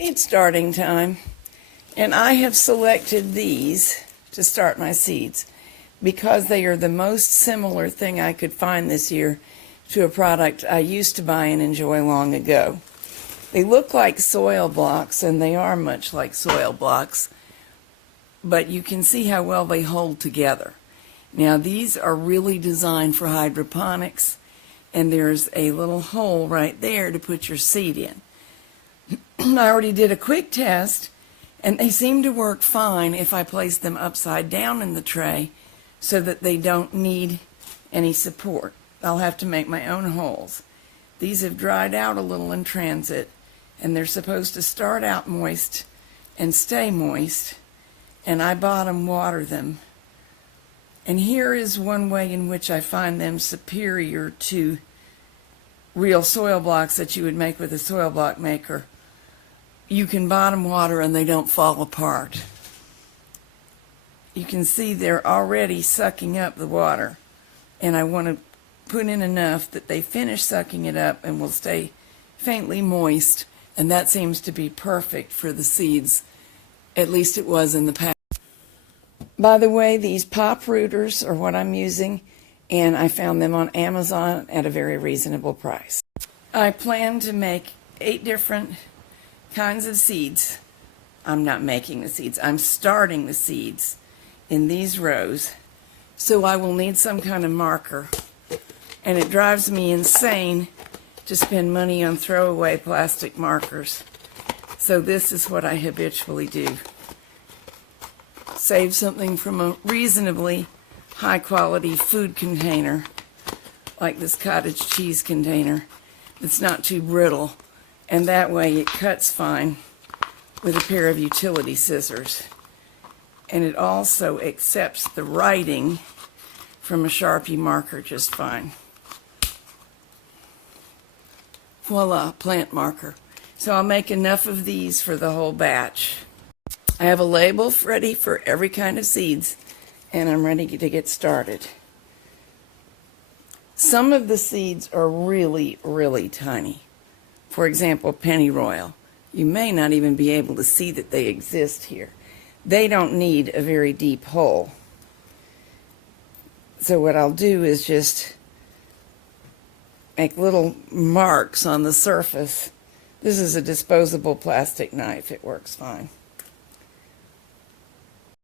It's starting time, and I have selected these to start my seeds because they are the most similar thing I could find this year to a product I used to buy and enjoy long ago. They look like soil blocks, and they are much like soil blocks, but you can see how well they hold together. Now, these are really designed for hydroponics, and there's a little hole right there to put your seed in. I already did a quick test, and they seem to work fine if I place them upside down in the tray so that they don't need any support. I'll have to make my own holes. These have dried out a little in transit, and they're supposed to start out moist and stay moist, and I bottom water them. And here is one way in which I find them superior to real soil blocks that you would make with a soil block maker. You can bottom water and they don't fall apart. You can see they're already sucking up the water, and I want to put in enough that they finish sucking it up and will stay faintly moist, and that seems to be perfect for the seeds. At least it was in the past. By the way, these pop rooters are what I'm using, and I found them on Amazon at a very reasonable price. I plan to make 8 different kinds of seeds. I'm not making the seeds. I'm starting the seeds in these rows. So I will need some kind of marker. And it drives me insane to spend money on throwaway plastic markers. So this is what I habitually do. Save something from a reasonably high quality food container, like this cottage cheese container, that's not too brittle. And that way it cuts fine with a pair of utility scissors. And it also accepts the writing from a Sharpie marker just fine. Voila, plant marker. So I'll make enough of these for the whole batch. I have a label ready for every kind of seeds, and I'm ready to get started. Some of the seeds are really, really tiny. For example, pennyroyal. You may not even be able to see that they exist here. They don't need a very deep hole. So what I'll do is just make little marks on the surface. This is a disposable plastic knife. It works fine.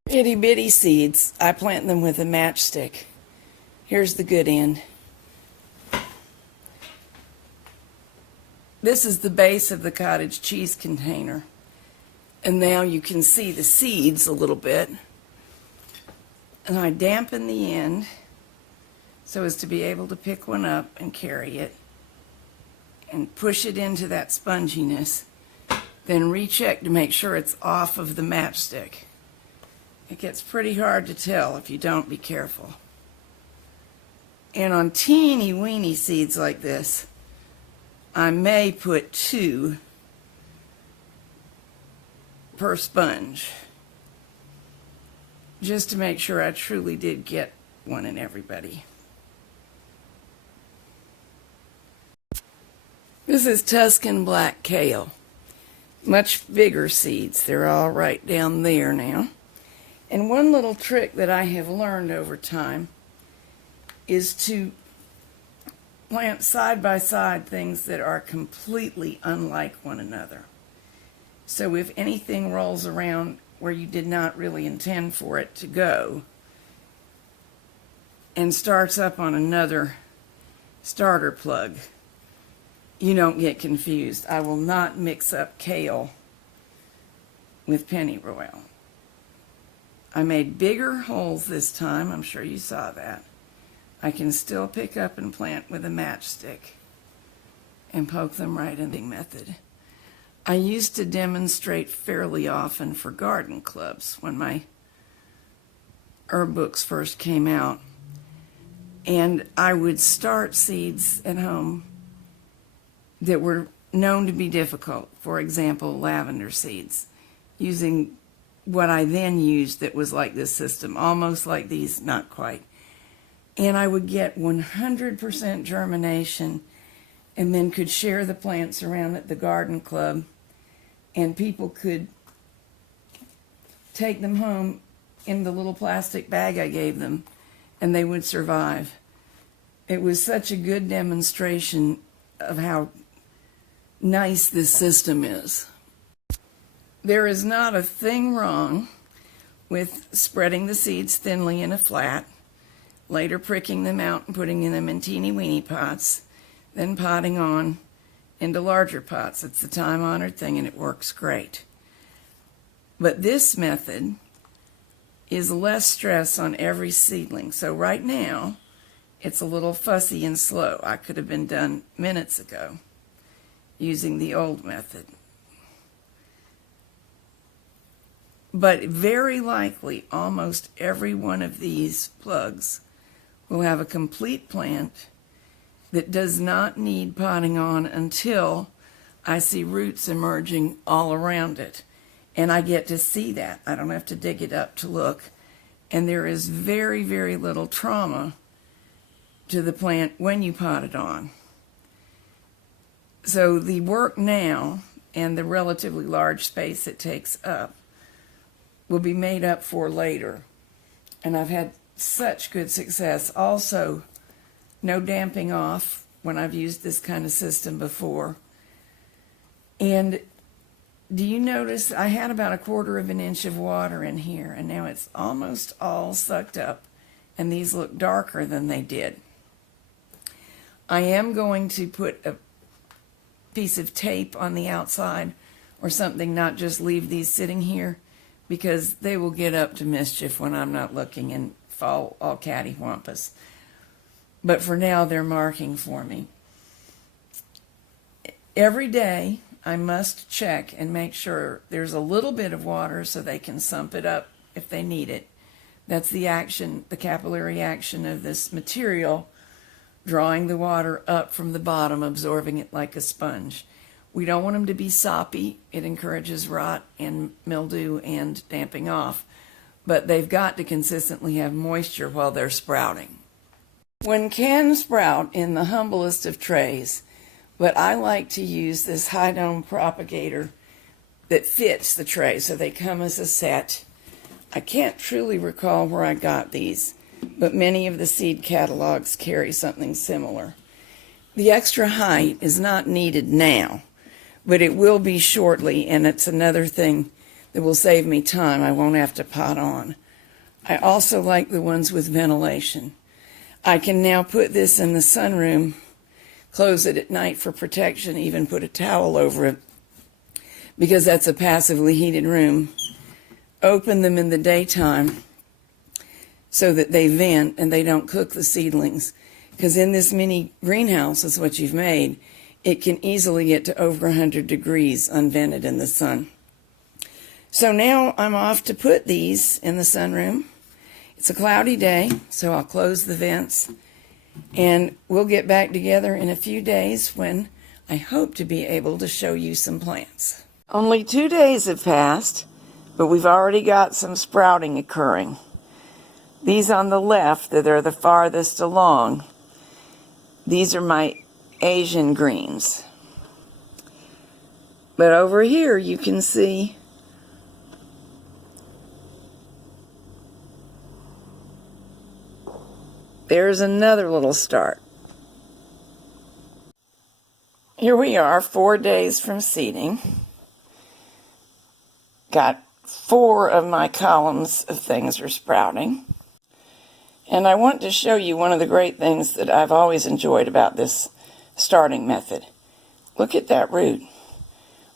Itty bitty seeds, I plant them with a matchstick. Here's the good end. This is the base of the cottage cheese container. And now you can see the seeds a little bit. And I dampen the end so as to be able to pick one up and carry it and push it into that sponginess. Then recheck to make sure it's off of the matchstick. It gets pretty hard to tell if you don't be careful. And on teeny weeny seeds like this, I may put 2 per sponge, just to make sure I truly did get one in everybody. This is Tuscan black kale. Much bigger seeds. They're all right down there now. And one little trick that I have learned over time is to plant side by side things that are completely unlike one another. So if anything rolls around where you did not really intend for it to go and starts up on another starter plug, you don't get confused. I will not mix up kale with pennyroyal. I made bigger holes this time. I'm sure you saw that. I can still pick up and plant with a matchstick and poke them right in the method. I used to demonstrate fairly often for garden clubs when my herb books first came out. And I would start seeds at home that were known to be difficult. For example, lavender seeds, using what I then used that was like this system, almost like these, not quite. And I would get 100% germination, and then could share the plants around at the garden club and people could take them home in the little plastic bag I gave them, and they would survive. It was such a good demonstration of how nice this system is. There is not a thing wrong with spreading the seeds thinly in a flat, later pricking them out and putting them in teeny weeny pots, then potting on into larger pots. It's the time-honored thing, and it works great. But this method is less stress on every seedling. So right now, it's a little fussy and slow. I could have been done minutes ago using the old method. But very likely, almost every one of these plugs will have a complete plant that does not need potting on until I see roots emerging all around it. And I get to see that. I don't have to dig it up to look. And there is very, very little trauma to the plant when you pot it on. So the work now and the relatively large space it takes up will be made up for later. And I've had such good success. Also, no damping off when I've used this kind of system before. And do you notice I had about 1/4 of an inch of water in here, and now it's almost all sucked up, and these look darker than they did. I am going to put a piece of tape on the outside or something, not just leave these sitting here, because they will get up to mischief when I'm not looking and fall all cattywampus. But for now, they're marking for me. Every day, I must check and make sure there's a little bit of water so they can sump it up if they need it. That's the action, the capillary action of this material, drawing the water up from the bottom, absorbing it like a sponge. We don't want them to be soppy. It encourages rot and mildew and damping off. But they've got to consistently have moisture while they're sprouting. One can sprout in the humblest of trays, but I like to use this high dome propagator that fits the tray, so they come as a set. I can't truly recall where I got these, but many of the seed catalogs carry something similar. The extra height is not needed now, but it will be shortly, and it's another thing that will save me time. I won't have to pot on. I also like the ones with ventilation. I can now put this in the sunroom, close it at night for protection, even put a towel over it, because that's a passively heated room. Open them in the daytime so that they vent and they don't cook the seedlings, because in this mini greenhouse is what you've made, it can easily get to over 100 degrees unvented in the sun. So now I'm off to put these in the sunroom. It's a cloudy day, so I'll close the vents, and we'll get back together in a few days when I hope to be able to show you some plants. Only 2 days have passed, but we've already got some sprouting occurring. These on the left that are the farthest along, these are my Asian greens. But over here you can see there's another little start. Here we are, 4 days from seeding. Got 4 of my columns of things are sprouting. And I want to show you one of the great things that I've always enjoyed about this starting method. Look at that root.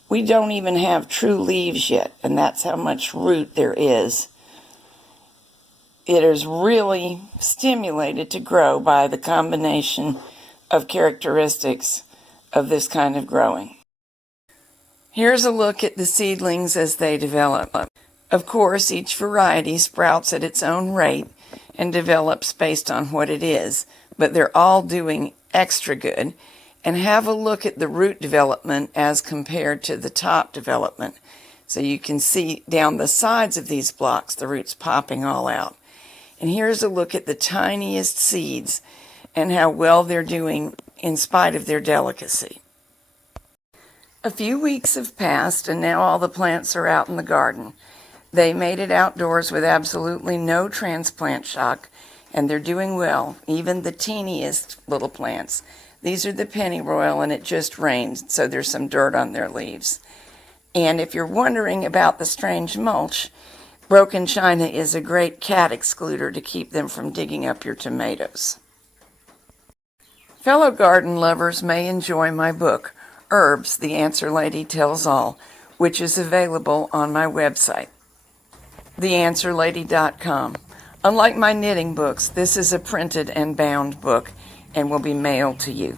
We don't even have true leaves yet, and that's how much root there is. It is really stimulated to grow by the combination of characteristics of this kind of growing. Here's a look at the seedlings as they develop. Of course, each variety sprouts at its own rate and develops based on what it is, but they're all doing extra good. And have a look at the root development as compared to the top development. So you can see down the sides of these blocks the roots popping all out. And here's a look at the tiniest seeds and how well they're doing in spite of their delicacy. A few weeks have passed, and now all the plants are out in the garden. They made it outdoors with absolutely no transplant shock, and they're doing well, even the teeniest little plants. These are the pennyroyal, and it just rained, so there's some dirt on their leaves. And if you're wondering about the strange mulch, broken china is a great cat excluder to keep them from digging up your tomatoes. Fellow garden lovers may enjoy my book, Herbs, the Answer Lady Tells All, which is available on my website, theanswerlady.com. Unlike my knitting books, this is a printed and bound book and will be mailed to you.